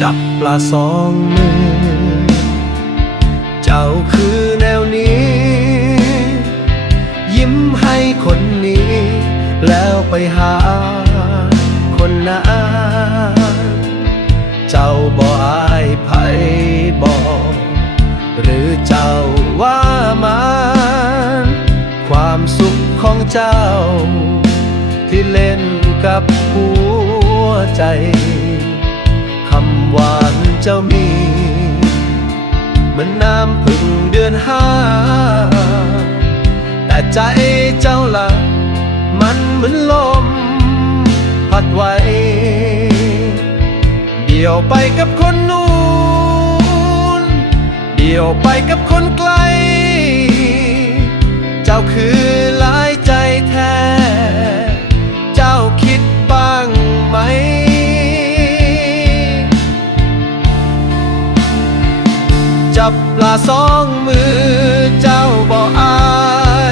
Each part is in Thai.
จับปลาสองมือ เจ้าคือแนวนี้ ยิ้มให้คนนี้ แล้วไปหาคนนั้นเจ้าบ่อายไผบอกหรือเจ้าว่ามันความสุขของเจ้า ที่เล่นกับหัวใจ หวานเจ้ามี เหมือนน้ำพึ่งเดือนห้า แต่ใจเจ้าละมันเหมือนลม พัดไว้ เดี่ยวไปกับคนนู้น เดี่ยวไปกับคนไกล เจ้าคือลาย ลาสองมือเจ้าบ่อา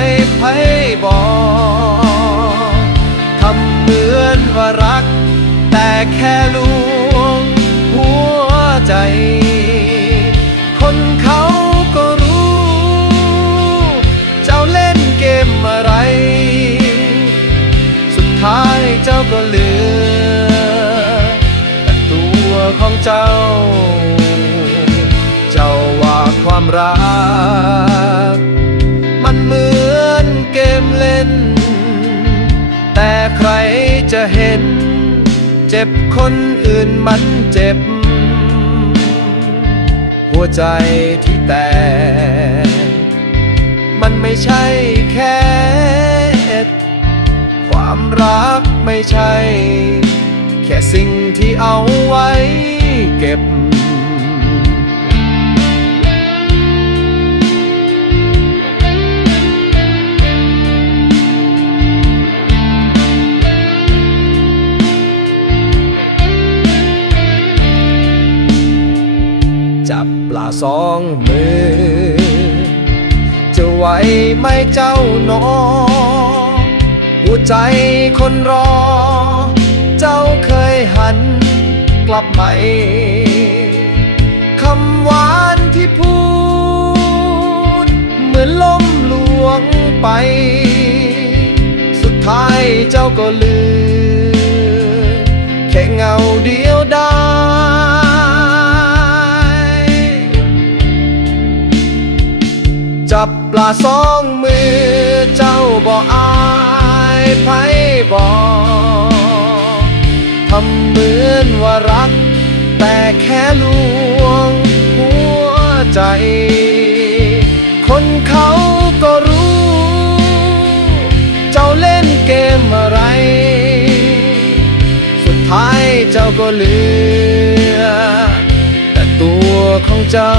ยไผบอทำเหมือนว่ารัก แต่แค่ลวงหัวใจ คนเขาก็รู้ เจ้าเล่นเกมอะไร สุดท้ายเจ้าก็เหลือ แต่ตัวของเจ้า ความรัก มันเหมือนเกมเล่น แต่ใครจะเห็น เจ็บคนอื่นมันเจ็บ หัวใจที่แตกมันไม่ใช่แค่ความรักไม่ใช่ แค่สิ่งที่เอาไว้เก็บ ปลาสองมือ จะไหวไหมเจ้าหนอ หัวใจคนรอ เจ้าเคยหันกลับไหมคำหวานที่พูด เหมือนลมลวงไป สุดท้ายเจ้าก็ลือ จับปลาสองมือเจ้าบ่อายไผบอกทำเหมือนว่ารัก แต่แค่ลวงหัวใจ คนเขาก็รู้ เจ้าเล่นเกมอะไร สุดท้ายเจ้าก็เหลือ แต่ตัวของเจ้า